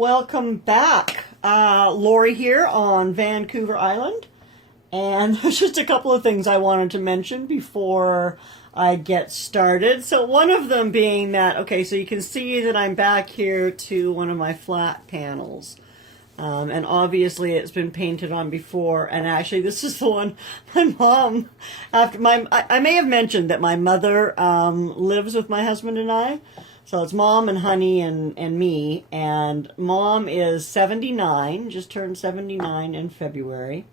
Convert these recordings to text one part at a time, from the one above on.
Welcome back. Lorrie here on Vancouver Island. And there's just a couple of things I wanted to mention before I get started. So one of them being that, okay, so you can see that I'm back here to one of my flat panels. And obviously it's been painted on before, and actually this is the one my mom, I may have mentioned that my mother lives with my husband and I. So it's Mom and Honey and me, and Mom is 79, just turned 79 in February.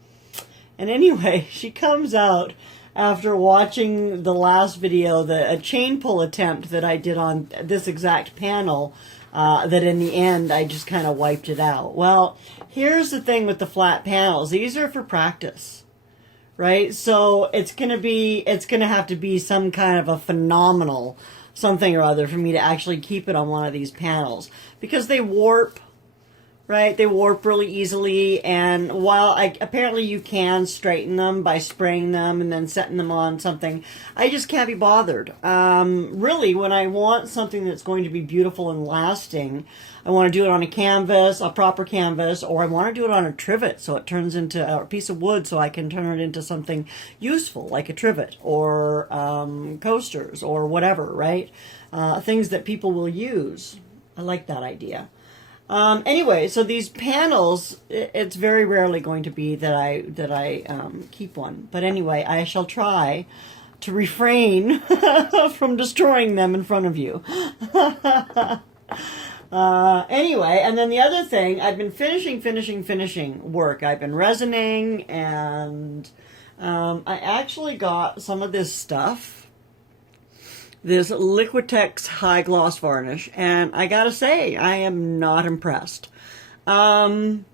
And anyway, she comes out after watching the last video, a chain pull attempt that I did on this exact panel, that in the end I just kind of wiped it out. Well, here's the thing with the flat panels. These are for practice, right? So it's going to have to be some kind of a phenomenal something or other for me to actually keep it on one of these panels, because they warp, right? They warp really easily, and while apparently you can straighten them by spraying them and then setting them on something, I just can't be bothered. Really, when I want something that's going to be beautiful and lasting, I want to do it on a canvas, a proper canvas, or I want to do it on a trivet so it turns into a piece of wood so I can turn it into something useful, like a trivet or coasters or whatever, right? Things that people will use. I like that idea. Anyway, so these panels, it's very rarely going to be that I keep one. But anyway, I shall try to refrain from destroying them in front of you. Anyway, and then the other thing, I've been finishing work. I've been resining, and I actually got some of this stuff, this Liquitex high gloss varnish, and I gotta say, I am not impressed. And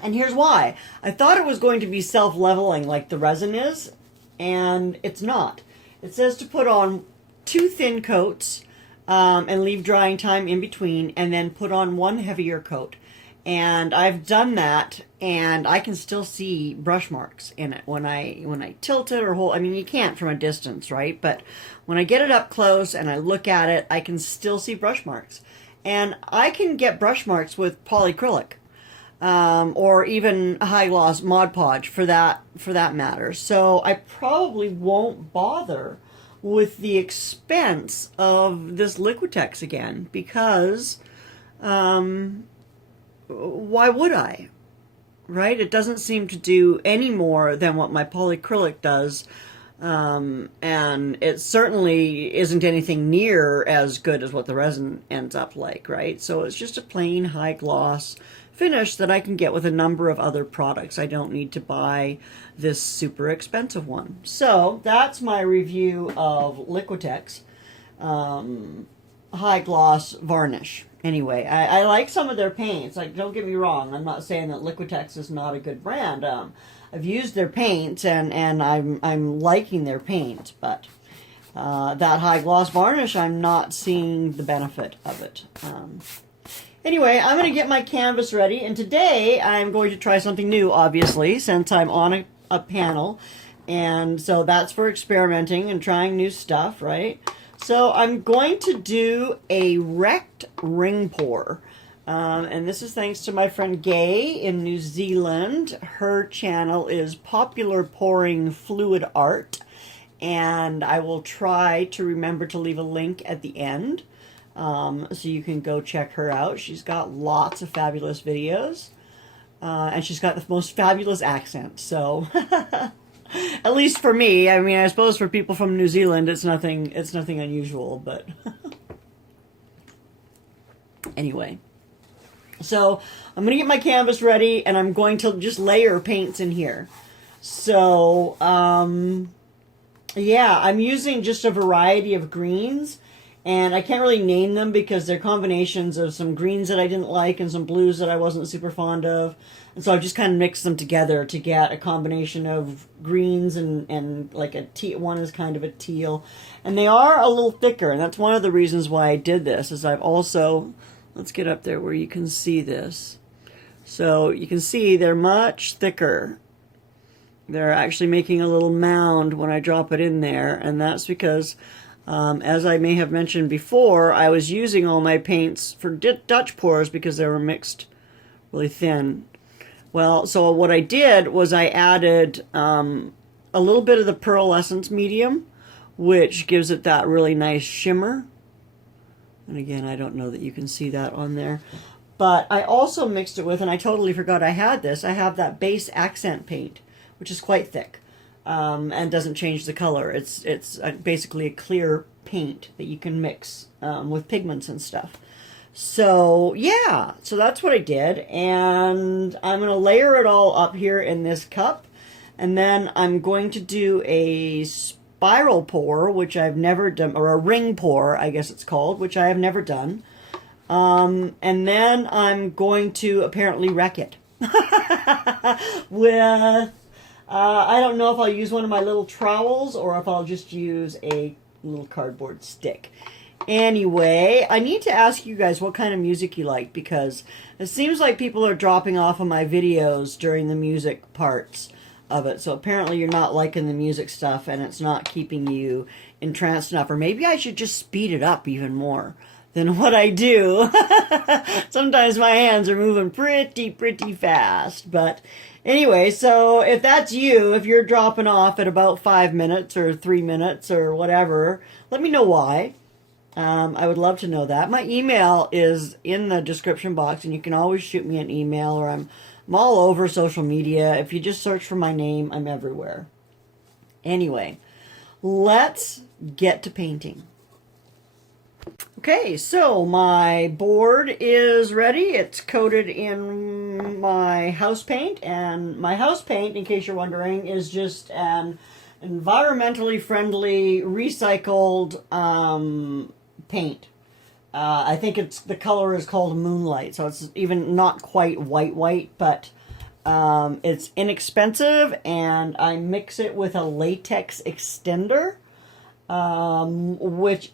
here's why. I thought it was going to be self-leveling like the resin is, and it's not. It says to put on 2 thin coats, and leave drying time in between, and then put on 1 heavier coat. And I've done that, and I can still see brush marks in it when I tilt it or hold. I mean, you can't from a distance, right? But when I get it up close and I look at it, I can still see brush marks. And I can get brush marks with polyacrylic, or even high gloss Mod Podge for that matter. So I probably won't bother with the expense of this Liquitex again, because why would I? Right? It doesn't seem to do any more than what my polyacrylic does, and it certainly isn't anything near as good as what the resin ends up like, right? So it's just a plain high gloss finish that I can get with a number of other products. I don't need to buy this super expensive one. So that's my review of Liquitex high gloss varnish. Anyway, I like some of their paints. Like, don't get me wrong, I'm not saying that Liquitex is not a good brand. I've used their paints, and I'm liking their paint, but that high gloss varnish, I'm not seeing the benefit of it. Anyway, I'm going to get my canvas ready, and today I'm going to try something new, obviously, since I'm on a panel, and so that's for experimenting and trying new stuff, right? So I'm going to do a wrecked ring pour, and this is thanks to my friend Gay in New Zealand. Her channel is Popular Pouring Fluid Art, and I will try to remember to leave a link at the end. So you can go check her out. She's got lots of fabulous videos, and she's got the most fabulous accent, so at least for me. I mean, I suppose for people from New Zealand it's nothing unusual, but anyway. So I'm going to get my canvas ready, and I'm going to just layer paints in here. So yeah, I'm using just a variety of greens. And I can't really name them because they're combinations of some greens that I didn't like and some blues that I wasn't super fond of. And so I've just kind of mixed them together to get a combination of greens and like a teal. One is kind of a teal. And they are a little thicker, and that's one of the reasons why I did this, is I've also, let's get up there where you can see this. So you can see they're much thicker. They're actually making a little mound when I drop it in there, and that's because As I may have mentioned before, I was using all my paints for Dutch pours because they were mixed really thin. Well, so what I did was I added a little bit of the pearlescence medium, which gives it that really nice shimmer. And again, I don't know that you can see that on there. But I also mixed it with, and I totally forgot I had this, I have that base accent paint, which is quite thick and doesn't change the color. It's basically a clear paint that you can mix with pigments and stuff. So yeah, so that's what I did, and I'm going to layer it all up here in this cup, and then I'm going to do a spiral pour, which I've never done, or a ring pour, I guess it's called, which I have never done. And then I'm going to apparently wreck it with, I don't know if I'll use one of my little trowels or if I'll just use a little cardboard stick. Anyway, I need to ask you guys what kind of music you like, because it seems like people are dropping off of my videos during the music parts of it. So apparently you're not liking the music stuff and it's not keeping you entranced enough. Or maybe I should just speed it up even more than what I do. Sometimes my hands are moving pretty fast. But anyway, so if that's you, if you're dropping off at about 5 minutes or 3 minutes or whatever, let me know why. I would love to know that. My email is in the description box, and you can always shoot me an email, or I'm all over social media. If you just search for my name, I'm everywhere. Anyway, let's get to painting. Okay, so my board is ready. It's coated in my house paint, and my house paint, in case you're wondering, is just an environmentally friendly, recycled paint. I think the color is called Moonlight, so it's even not quite white, but it's inexpensive, and I mix it with a latex extender, which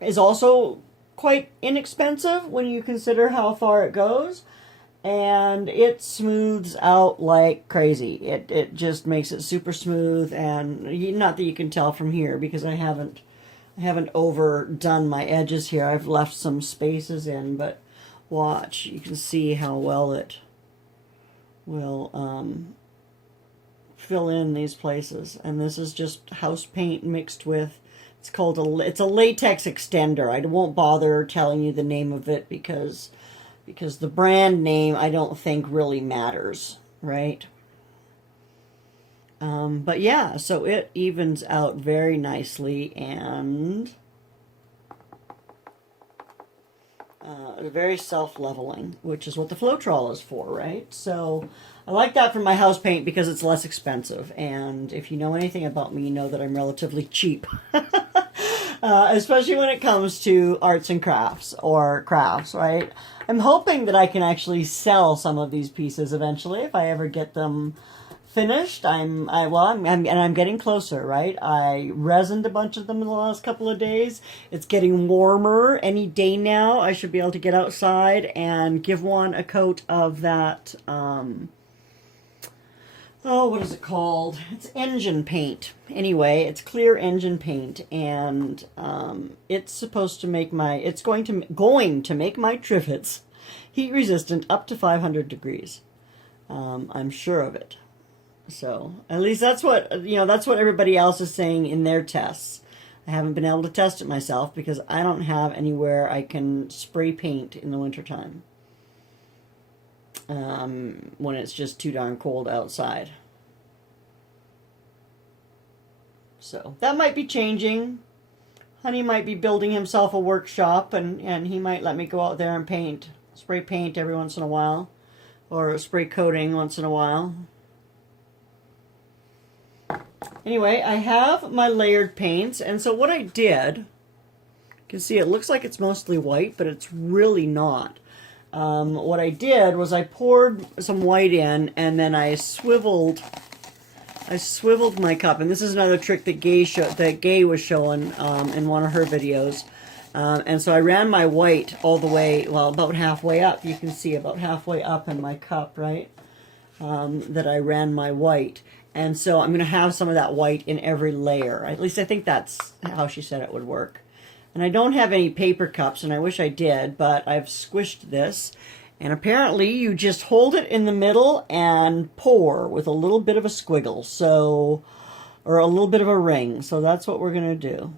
is also quite inexpensive when you consider how far it goes, and it smooths out like crazy. It just makes it super smooth, and not that you can tell from here because I haven't overdone my edges here. I've left some spaces in, but watch, you can see how well it will fill in these places. And this is just house paint mixed with, it's a latex extender. I won't bother telling you the name of it because the brand name I don't think really matters, right? But yeah, so it evens out very nicely, and very self-leveling, which is what the Floetrol is for, right? So I like that for my house paint because it's less expensive, and if you know anything about me, you know that I'm relatively cheap. Especially when it comes to arts and crafts, or crafts, right? I'm hoping that I can actually sell some of these pieces eventually if I ever get them finished. I'm getting closer, right? I resined a bunch of them in the last couple of days. It's getting warmer any day now. I should be able to get outside and give one a coat of that, what is it called? It's engine paint. Anyway, it's clear engine paint, and it's supposed to make it's going to make my trivets heat resistant up to 500 degrees. I'm sure of it. So at least that's what everybody else is saying in their tests. I haven't been able to test it myself because I don't have anywhere I can spray paint in the wintertime. When it's just too darn cold outside. So that might be changing. Honey might be building himself a workshop, and he might let me go out there and spray paint every once in a while, or spray coating once in a while. Anyway, I have my layered paints, and so what I did, you can see it looks like it's mostly white, but it's really not. What I did was I poured some white in, and then I swiveled my cup. And this is another trick that Gay was showing in one of her videos. And so I ran my white all the way, well, about halfway up. You can see about halfway up in my cup, right? That I ran my white. And so I'm going to have some of that white in every layer. At least I think that's how she said it would work. And I don't have any paper cups, and I wish I did, but I've squished this. And apparently you just hold it in the middle and pour with a little bit of a squiggle, so, or a little bit of a ring. So that's what we're going to do.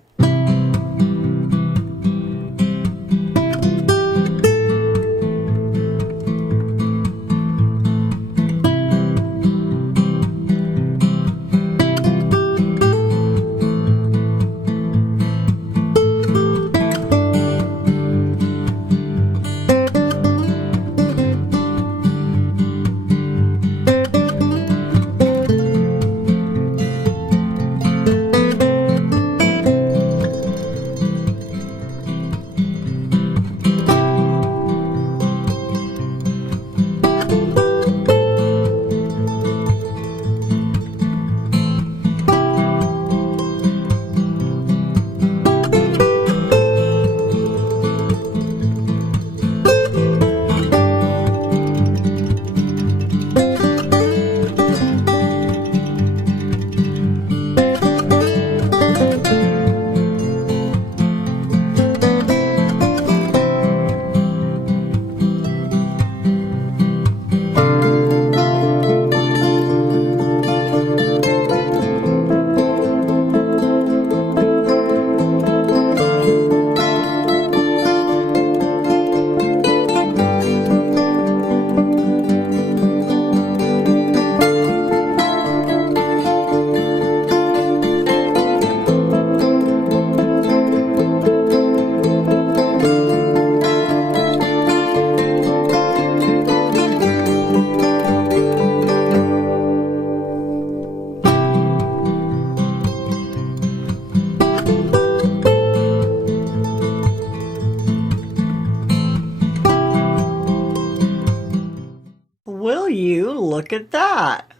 Will you look at that?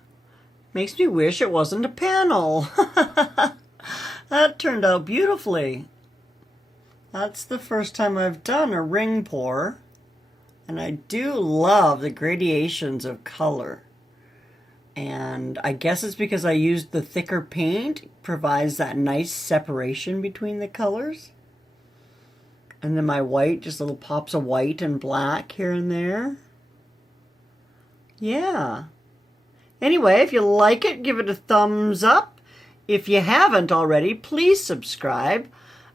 Makes me wish it wasn't a panel. That turned out beautifully. That's the first time I've done a ring pour, and I do love the gradations of color. And I guess it's because I used the thicker paint. It provides that nice separation between the colors. And then my white, just little pops of white and black here and there. Yeah. Anyway, if you like it, give it a thumbs up. If you haven't already, please subscribe.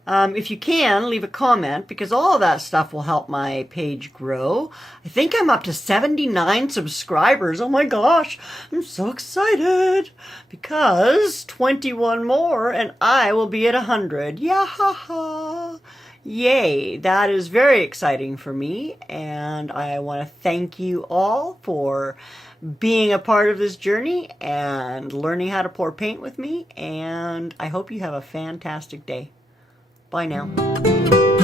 If you can, leave a comment, because all of that stuff will help my page grow. I think I'm up to 79 subscribers. Oh my gosh, I'm so excited, because 21 more and I will be at 100. Yeah, yay, that is very exciting for me, and I want to thank you all for being a part of this journey and learning how to pour paint with me, and I hope you have a fantastic day. Bye now.